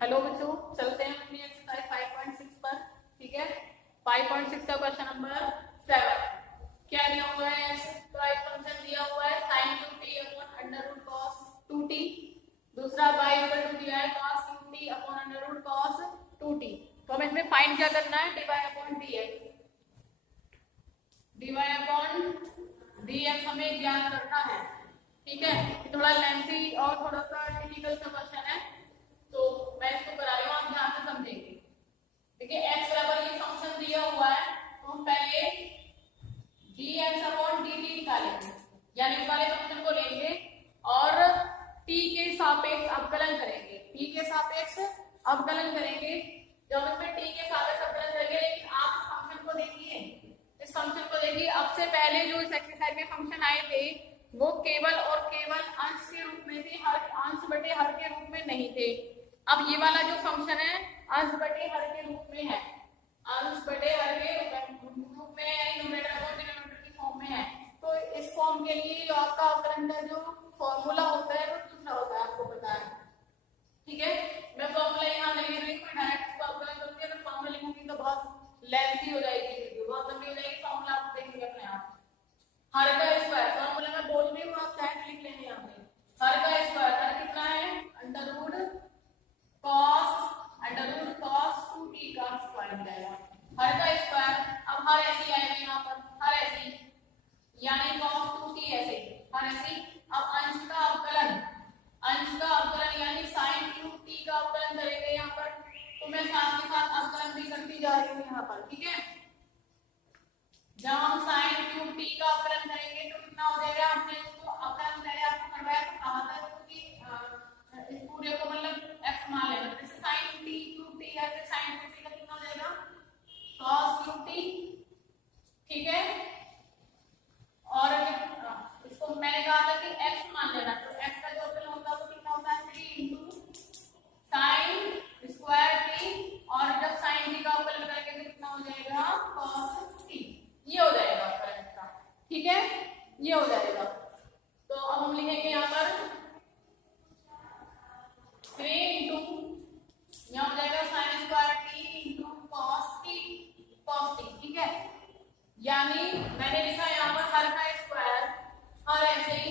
Hello बच्चों, चलते हैं अपनी एक्सरसाइज 5.6 पर। ठीक है, 5.6 का क्वेश्चन नंबर 7 क्या दिया हुआ है? तो एक फंक्शन दिया हुआ है sin 2t upon under root cos 2t। दूसरा y इक्वल टू दिया है cos 2t upon under root cos 2t। तो हमें इसमें फाइंड क्या करना है? dy अपॉन dx हमें ज्ञात करना है। ठीक है, ये थोड़ा लेंथी और थोड़ा सा टिपिकल सा क्वेश्चन है, तो मैं इसको करा रही हूँ, आप ध्यान से समझेंगे। देखिए x बराबर ये फंक्शन दिया हुआ है, तो हम पहले dx अपॉन dt निकालेंगे, यानी इस वाले फंक्शन को लेंगे और t के सापेक्ष अवकलन करेंगे। t के सापेक्ष अवकलन करेंगे। जब इसमें t के सापेक्ष अवकलन करेंगे, लेकिन आप इस फंक्शन को देखिए, इस फंक्शन को देखिए। अब से पहले जो इस एक्सरसाइज में फंक्शन आए थे वो केवल और केवल अंश के रूप में थे, हर अंश बटे हर के रूप में नहीं थे। अब ये वाला जो फंक्शन है अंश बटे हर के रूप में है, अंश बटे हर के रूप में यानी न्यूमरेटर और डिनोमिनेटर की फॉर्म में है। तो इस फॉर्म के लिए लॉग का अवकलन का जो फॉर्मूला होता है वो दूसरा होता है, आपको पता है। ठीक है, मैं फॉर्मूला यहाँ नहीं लिख रही हूँ, मैं डायरेक्ट इसको अवकलन करूंगी। अगर फॉर्मूला लिखूंगी तो बहुत लेंथी हो जाएगी वीडियो, बहुत लंबी हो जाएगी। फॉर्मूला आप देखेंगे अपने आप। हर का स्क्वायर फॉर्मूला में बोल रही हूँ, आप चाहे लिख लेंगे यहाँ पे। हर का स्क्वायर हर कितना है? अंडर रूट cos 2t का स्क्वायर मिल जाएगा। हर का स्क्वायर, अब हर ऐसी आएगा यहाँ पर, हर ऐसी यानी cos 2t ऐसे, हर ऐसी। अब अंश का अवकलन, अंश का अवकलन यानी sin क्यूब t का अवकलन करेंगे यहाँ पर। तो मैं साथ के साथ अवकलन भी करती जा रही हूँ यहाँ पर। ठीक है, जब हम sin क्यूब t का अवकलन करेंगे तो कितना हो जाएगा? हमने इसको अवकलन पहले आपको करवाया तो कहा था कि इस पूरे को मतलब x मान लेना। जैसे sin t क्यूब t है तो sin क्यूब t का कितना हो जाएगा? cos cube t। ठीक है, और इसको मैंने कहा था कि x मान लेना, तो x का जो अवकलन होता है वो कितना होता है? 3 sin स्क्वायर t, और जब sin t का अवकलन करेंगे तो कितना हो जाएगा? cos t। ये हो जाएगा अवकलन का। ठीक है, ये हो जाएगा। तो अब हम लिखेंगे यहाँ पर 3 इंटू, यहाँ हो जाएगा sin square t into cos t। ठीक है, यानी मैंने लिखा यहाँ पर हर का स्क्वायर, हर ऐसे ही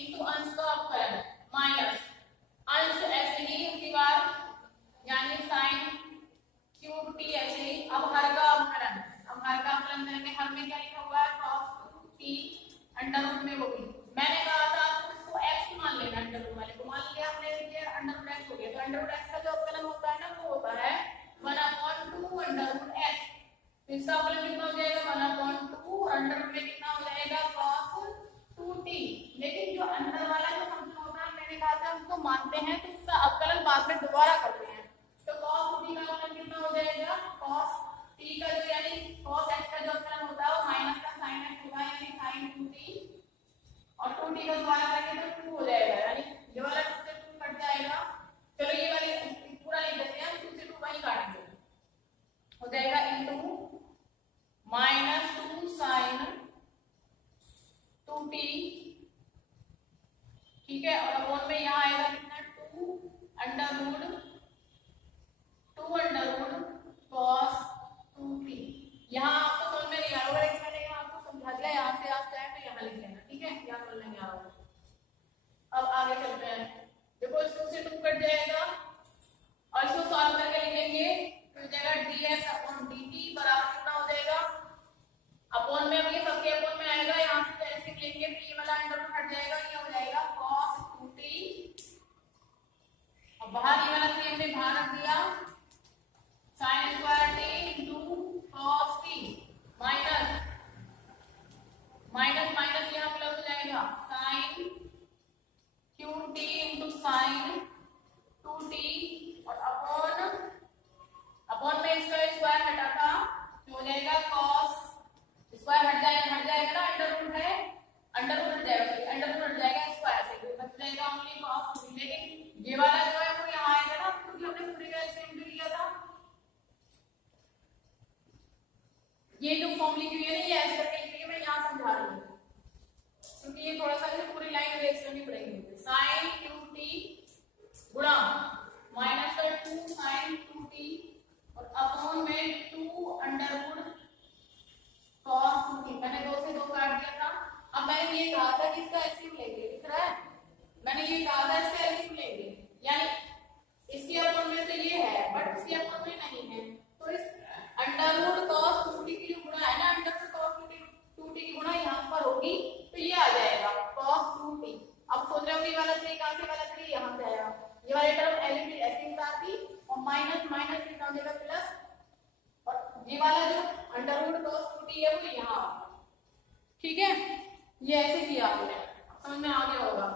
इंटू अंश का अवकलन माइनस अंश ऐसे ही की बार, यानी sin क्यूब t ऐसे ही। अब हर का अवकलन, अब हर का अवकलन करेंगे। हर में क्या लिखा हुआ है? cos t अंडर रूट में, वो भी मैंने कहा था आपको इसको x मान लेना, अंडर रूट वाले को मान लिया हमने, ये अंडर रूट x हो गया। तो अंडर रूट x का जो अवकलन होता है ना वो होता है 1/2 अंडर रूट x। तो इसका अवकलन कितना हो जाएगा? 1/2 और अंडर रूट में कितना हो जाएगा? cos 2t। लेकिन जो अंदर वाला जो फंक्शन होता है मैंने कहा था उसको मानते हैं तो उसका अवकलन बाद में दोबारा करते हैं। तो cos 2t का अवकलन कितना हो जाएगा? cos t का जो यानी cos x का जो अवकलन होता है वो माइनस का sin x होगा, यानी sin 2t, और 2t का दोबारा करेंगे तो 2 हो जाएगा, यानी ये वाला 2 से 2 कट जाएगा। चलो ये वाली पूरा लिख देते हैं, 2 से 2 वहीं काटेंगे, हो जाएगा इनटू -2 sin 2t। ठीक है, और अपॉन में यहाँ आएगा कितना? 2 अंडर रूट cos 2t। यहाँ आपको समझ में नहीं आ रहा होगा, लेकिन मैंने यहाँ आपको समझा दिया। यहाँ से आप चाहे तो यहाँ लिख लेना। ठीक है, यहाँ समझ में आ रहा होगा। अब आगे चलते हैं। देखो इस 2 से 2 कट जाएगा और इसको सॉल्व करके लिखेंगे तो हो जाएगा dx अपॉन dt बराबर कितना हो जाएगा? अपॉन में, अब ये सबके अपॉन में आएगा, यहाँ से ऐसे लिखेंगे तो ये वाला अंडर रूट हट जाएगा, ये हो जाएगा cos 2t। अब बाहर ये वाला 3 हमने बाहर रख दिया, sin square t into cos t minus minus minus यहाँ प्लस हो जाएगा sin cube t into sin 2t, और अपॉन में इसका स्क्वायर हटा था तो हो जाएगा cos स्क्वायर हट जाएगा ना, अंडर रूट है, अंडर रूट हट जाएगा, अंडर रूट हट जाएगा स्क्वायर से, तो बच जाएगा ओनली cos 2t। लेकिन ये वाला जो है वो यहाँ आएगा ना, क्योंकि हमने पूरी का सेम भी लिया था। ये जो फॉर्म लिखी हुई है ना, ये ऐसे करके लिखी है, मैं यहाँ समझा रही हूँ क्योंकि ये थोड़ा सा पूरी लाइन रेस करनी पड़ेगी। sin क्यूब t गुणा माइनस का 2 साइन 2t और अपॉन में 2 अंडर रूट cos 2t। मैंने 2 से 2 काट दिया था। अब मैंने ये कहा था कि इसका एलसीएम लेंगे, दिख रहा है? मैंने ये कहा था इसका एलसीएम लेंगे, यानी इसके अपॉन में तो ये है बट इसके अपॉन में नहीं है, तो इस अंडर रूट cos 2t की जो गुणा है ना, अंडर रूट cos 2t की गुणा यहाँ पर होगी तो ये आ जाएगा cos 2t। अब सोच रहे हो कि वाला 3 कहां से, वाला 3 यहाँ से आएगा, ये वाली टर्म एलिमिनेट ऐसे उतार दी और माइनस माइनस कितना हो जाएगा प्लस, और ये वाला जो अंडर रूट cos 2t है वो यहाँ, ठीक है? ये ऐसे किया आपने, समझ में आ गया होगा।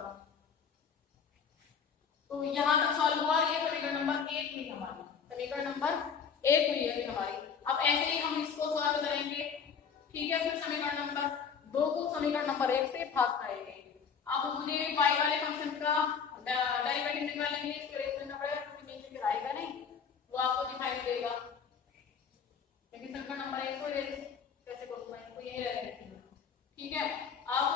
तो यहाँ तक सॉल्व हुआ, ये समीकरण नंबर 1 हुई हमारी, समीकरण नंबर 1 हुई है हमारी। अब ऐसे ही हम इसको सॉल्व करेंगे, ठीक है? फिर समीकरण नंबर 2 को समीकरण नंबर 1 से भाग करेंगे। अब मुझे y वाले फंक्शन का डेरिवेटिव निकालेंगे, इसको रेस करना पड़ेगा क्योंकि नीचे फिर आएगा नहीं, वो आपको दिखाई देगा। लेकिन समीकरण नंबर 1 को रेस कैसे करूंगा, इसको यही रहेगा, ठीक है? अब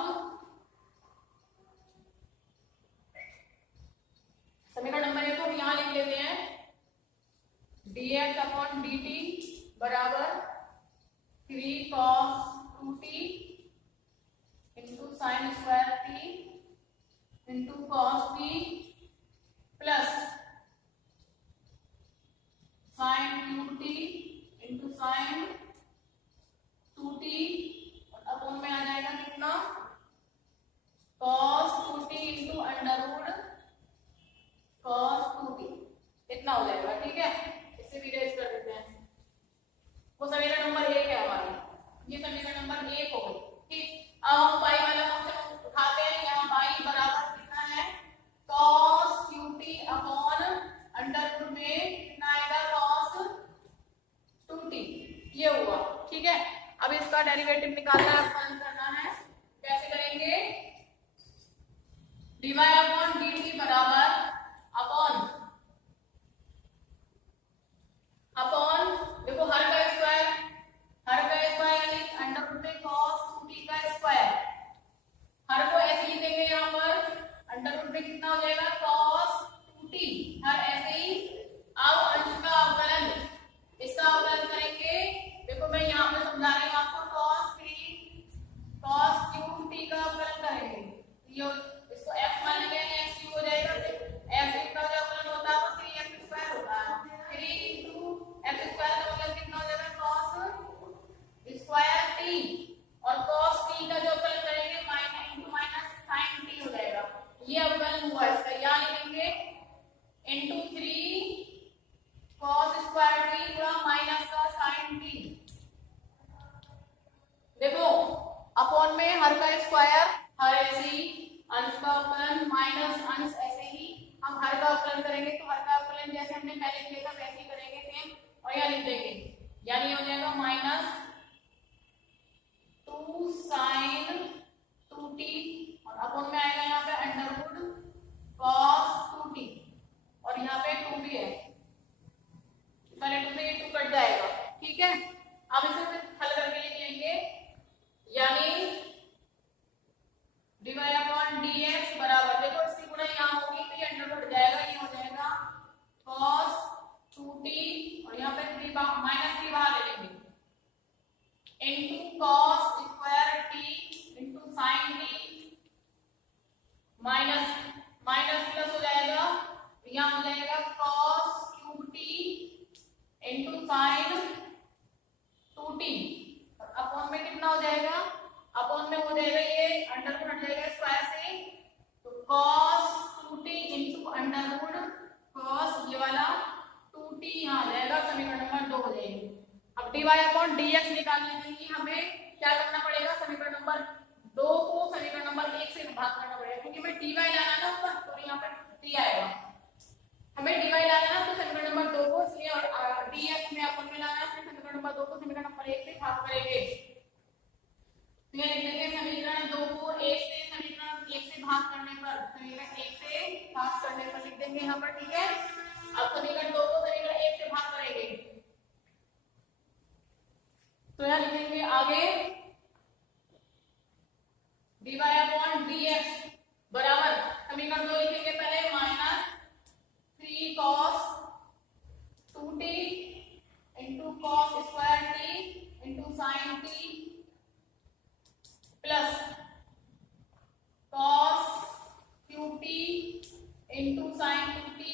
समीकरण नंबर 1 को हम यहाँ लिख लेते हैं, dx अपॉन dt बराबर 3 cos 2t into sine square t into cos t plus sine 2t into sine 2t और अपॉन में आ जाएगा कितना, cos 2t into under root cos 2t, इतना हो जाएगा, ठीक है? इसे भी रेज कर देते हैं। वो समीकरण नंबर 1 है हमारी, ये समीकरण नंबर 1 हो गई, ठीक? अब हम y वाला फंक्शन उठाते हैं, यहाँ y बराबर कितना है, cos qt upon under root में कितना आएगा, cos 2t, ये हुआ, ठीक है? अब इसका डेरिवेटिव निकालना है, फलन करना है, कैसे करेंगे, dy अपॉन dt बराबर अपॉन देखो हर का स्क्वायर यानी अंडर रूट में cos 2t का स्क्वायर, हर को ऐसे ही देंगे, यहाँ पर अंडर रूट में कितना हो जाएगा, cos 2t, हर ऐसे ही। अब अंश का अवकलन, इसका अवकलन करेंगे, देखो मैं यहाँ पे समझा रही हूँ आपको, cos qt का अवकलन करेंगे, ये इसको f मान लेंगे, x क्यूब हो जाएगा, f का जो अवकलन होता है वो 3x स्क्वायर होता है, 3 into x स्क्वायर का मतलब कितना हो जाएगा, cos स्क्वायर t, और cos t का जो अवकलन करेंगे minus into minus sin t हो जाएगा, ये अवकलन हुआ इसका, यहाँ लिखेंगे into 3 cos स्क्वायर t गुणा माइनस का sin t। देखो अपॉन में हर का स्क्वायर, हर ऐसे ही, अंश का अवकलन माइनस अंश ऐसे ही, हम हर का अवकलन करेंगे तो हर का अवकलन जैसे हमने पहले किया था वैसे ही करेंगे सेम, और यहाँ लिख देंगे, यानी हो जाएगा माइनस 2 साइन 2t और अपॉन में आएगा यहाँ पे अंडर रूट cos 2t और यहाँ पे 2 भी है, पहले 2 से ये 2 कट जाएगा, ठीक है? अब इसे फिर हल करके लिख लेंगे, यानी dy अपॉन dx बराबर, देखो इसकी गुणा यहाँ होगी तो ये अंडर रूट जाएगा, ये हो जाएगा cos 2t और यहाँ पे 3 माइनस 3 बाहर ले लेंगे, into cos square t into sin t minus minus plus हो जाएगा, यहाँ हो जाएगा cos cube t into sin 2t और अपॉन में कितना हो जाएगा, अपॉन में हो जाएगा ये अंडर रूट हट जाएगा स्क्वायर से, तो cos 2t into under root cos ये वाला 2t यहाँ आ जाएगा, समीकरण नंबर 2 हो जाएगी। अब dy अपॉन dx निकालने के लिए हमें क्या करना पड़ेगा, समीकरण नंबर 2 को समीकरण नंबर 1 से भाग करना पड़ेगा, क्योंकि हमें dy लाना ना ऊपर, तो यहाँ पे t आएगा, हमें dy लाना ना तो समीकरण नंबर 2 को, इसलिए और dx में अपन में लाना है, समीकरण नंबर 2 को समीकरण नंबर 1 से भाग करेंगे, तो ये लिख देंगे समीकरण 2 को 1 से समीकरण 1 से भाग करने पर, समीकरण 1 से भाग करने पर लिख देंगे यहाँ पर, ठीक है? अब समीकरण 2 को समीकरण 1 से भाग करेंगे, तो यहाँ लिखेंगे आगे dy अपॉन dx बराबर, समीकरण 2 लिखेंगे पहले minus 3 cos sine T plus cos Q T into sine two T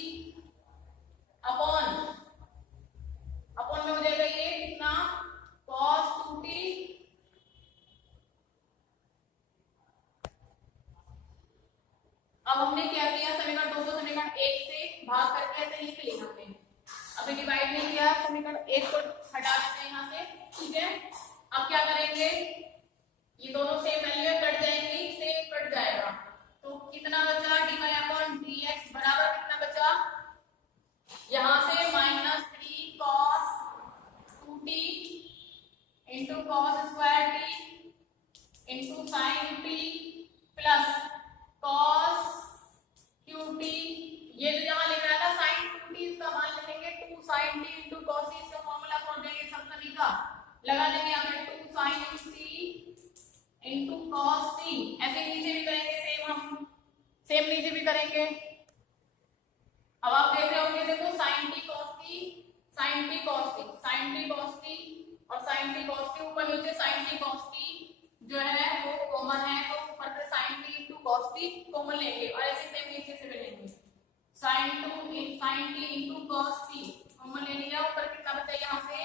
upon में हो जाएगा ये कितना cos 2t। अब हमने क्या किया, समीकरण 2 को समीकरण 1 से भाग करके ऐसे लिख लिया हमने। अभी डिवाइड नहीं किया, समीकरण 1 को हटा देते हैं यहाँ से, ठीक है। अब क्या करेंगे, ये दोनों सेम वैल्यू कट जाएंगी, सेम कट जाएगा, तो कितना बचा dy/dx बराबर कितना बचा, यहाँ से -3 cos 2t into cos square t into sine t plus cos qt। ये जो यहाँ लिख रहा था sin 2t, इसका मान लिखेंगे 2 sin t into cos t, इसका फॉर्मूला खोल देंगे सब सभी का, लगा देंगे यहाँ पे 2 sin t into cos t। ऐसे नीचे भी करेंगे सेम, हम सेम नीचे भी करेंगे। अब आप देख रहे होंगे, देखो sin t cos t, sin t cos t, sin t cos t और sin t cos t, ऊपर नीचे sin t cos t जो है वो कॉमन है, तो ऊपर से sin t into cos t common लेंगे, और ऐसे सेम नीचे से भी लेंगे, sin t into cos t common ले लिया, ऊपर कितना बचा यहाँ से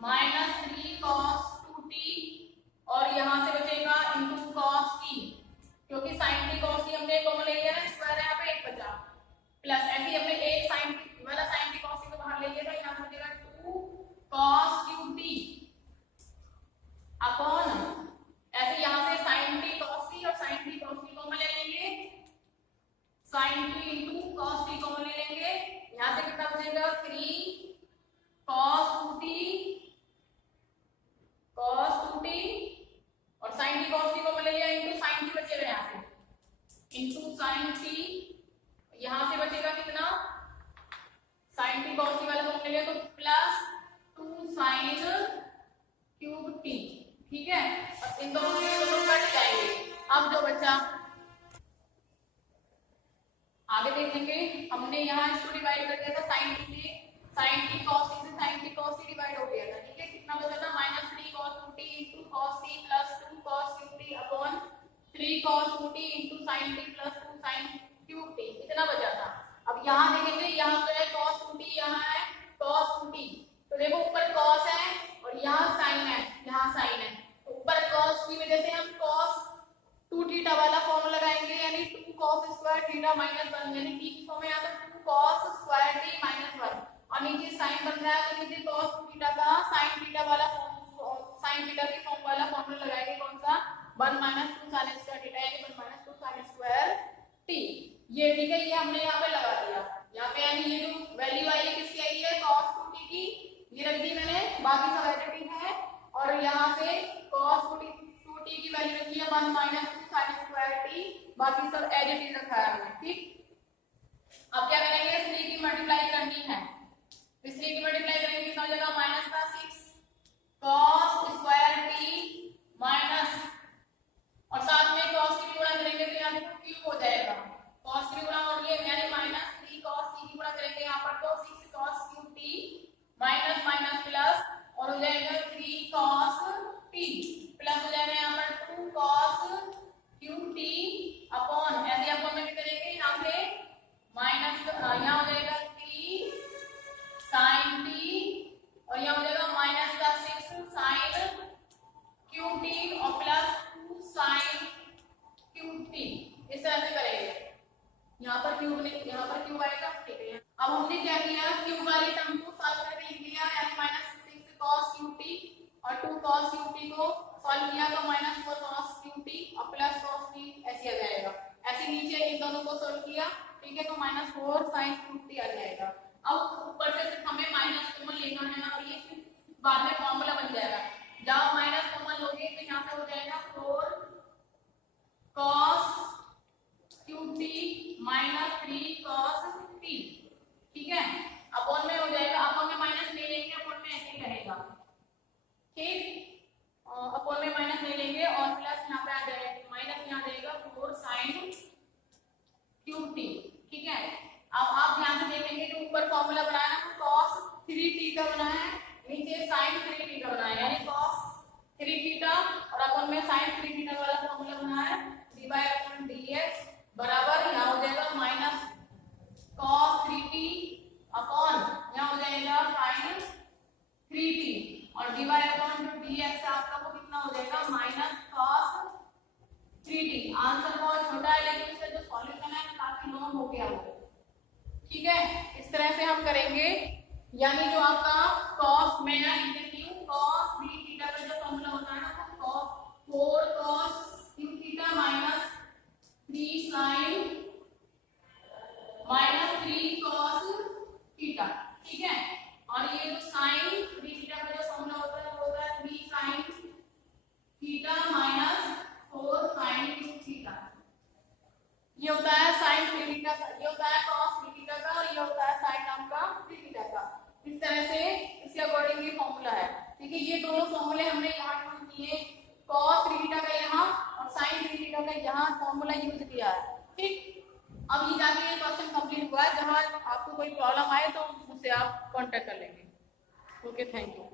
-3 cos 2t, और यहाँ से बचेगा into cos t, क्योंकि sin t cos t हमने कॉमन ले लिया है, स्क्वायर यहाँ पे 1 बचा, प्लस ऐसे ही हमने एक sin वाला sin t cos t को बाहर ले लिया, तो यहाँ से बचेगा 2 cos qt अपॉन ऐसे यहाँ से sin t cos t और sin t cos t common ले लेंगे, sin t into cos t common ले लेंगे, यहाँ से कितना बचेगा 3 cos 2t और sin t cos t common ले लिया, इंटू sin t बचेगा यहाँ से, इंटू sin t, यहाँ से बचेगा कितना sin t cos t वाला कॉमन ले लिया, तो प्लस 2 sin क्यूब t, ठीक है। अब इन दोनों के दोनों कट जाएंगे, अब जो बचा आगे देखेंगे, हमने यहाँ इसको डिवाइड कर दिया था sin t से, sin t cos t से sin t cos t divide हो गया था, ठीक है। कितना बचा था -3 cos 2t into cos t plus 2 cos qt upon 3 cos 2t into sin t plus 2 sin qt, इतना बचा था। अब यहाँ देखेंगे, यहाँ तो है cos 2t, यहाँ है cos 2t, तो देखो ऊपर cos है और यहाँ sin है, यहाँ sin है, तो ऊपर cos की वजह से हम cos 2 थीटा वाला फॉर्मूला लगाएंगे, यानी 2 cos स्क्वायर थीटा माइनस 1, यानी t की फॉर्म में आता है 2 cos स्क्वायर t माइनस 1, और नीचे sin बन रहा है, तो नीचे cos 2 थीटा का sin थीटा वाला sin थीटा की फॉर्म वाला फॉर्मूला लगाएंगे, कौन सा 1 - 2 sin स्क्वायर थीटा, यानी 1 - 2 sin स्क्वायर t। ये ठीक है, ये हमने यहाँ पे लगा दिया, यहाँ पे यानी ये जो वैल्यू आई है किसकी आई है cos 2t की, ये रख दी मैंने, बाकी सब एडिटिव है, और यहाँ से cos 2t की वैल्यू रखी है 1 - 2 sin स्क्वायर t, बाकी सब एडिटिव रखा है हमने, ठीक। अब क्या करेंगे, 3 की मल्टीप्लाई करनी है, इस 3 की मल्टीप्लाई करेंगे, कितना हो जाएगा -6 cos स्क्वायर t माइनस, और साथ में cos की गुणा करेंगे तो यहाँ पे क्यूब हो जाएगा, cos की गुणा हो रही है, यानी -3 cos t की गुणा करेंगे यहाँ पर, तो 6 cos qt minus minus plus, और हो जाएगा 3 cos t प्लस हो जाएगा यहाँ पर 2 cos qt अपॉन, ऐसे अपॉन में भी करेंगे, यहाँ से माइनस, यहाँ हो जाएगा 3 sin t, और यहाँ हो जाएगा -6 sin qt और प्लस 2 sin qt, इस तरह से करेंगे, यहाँ पर क्यूब आएगा, ठीक है। अब हमने क्या किया, क्यूब वाली टर्म को सॉल्व करके लिख दिया, यानी -6 cos qt और 2 cos qt को सॉल्व किया तो -4 cos qt और प्लस cos t ऐसे आ जाएगा, ऐसे नीचे इन दोनों को सॉल्व किया, ठीक है, तो -4 sin qt आ जाएगा। अब ऊपर से सिर्फ हमें माइनस कॉमन लेना है ना, और ये बाद में फॉर्मूला बन जाएगा, जब माइनस कॉमन लोगे तो यहाँ से हो जाएगा 4 cos qt -3 cos t, ठीक है। अपॉन में हो जाएगा, अपॉन में माइनस ले लेंगे, अपॉन में ऐसे ही रहेगा, ठीक, अपॉन में माइनस ले लेंगे और प्लस यहाँ पे आ जाएगा, माइनस यहाँ जाएगा 4 sin qt, ठीक है। अब आप ध्यान से देखेंगे कि ऊपर फॉर्मूला बनाया ना, cos 3t का बना है, नीचे sin 3t का बना है, यानी cos D Y upon D X बराबर यहाँ हो जाएगा माइनस cos 3t अपॉन यहाँ हो जाएगा sin 3t और dy अपॉन जो dx आपका वो कितना हो जाएगा माइनस cos 3t। आंसर बहुत छोटा है लेकिन इसका जो सॉल्यूशन है काफी लॉन्ग हो गया वो, ठीक है। इस तरह से हम करेंगे, यानी जो आपका cos में यहाँ लिख देती हूँ cos 3 थीटा का जो फॉर्मूला होता है ना वो 4 cos 3 theta minus 3 sin minus 3 cos theta, ठीक है। और ये जो sin 3 थीटा का जो फॉर्मूला होता है वो होता है 3 sin theta minus 4 sin 2 theta. ये होता है sin 3 थीटा का, ये होता है cos 3 थीटा का और ये होता है sin आपका 3 थीटा का। इस तरह से इसके अकॉर्डिंग ये फॉर्मूला है, ठीक है। ये दोनों फॉर्मूले हमने यहाँ यूज किए, cos 3 थीटा का यहाँ और sin 3 थीटा का यहाँ फॉर्मूला यूज किया है, ठीक। अब ये जाके ये क्वेश्चन कंप्लीट हुआ है। जहां आपको कोई प्रॉब्लम आए तो मुझसे आप कांटेक्ट कर लेंगे। Okay, thank you.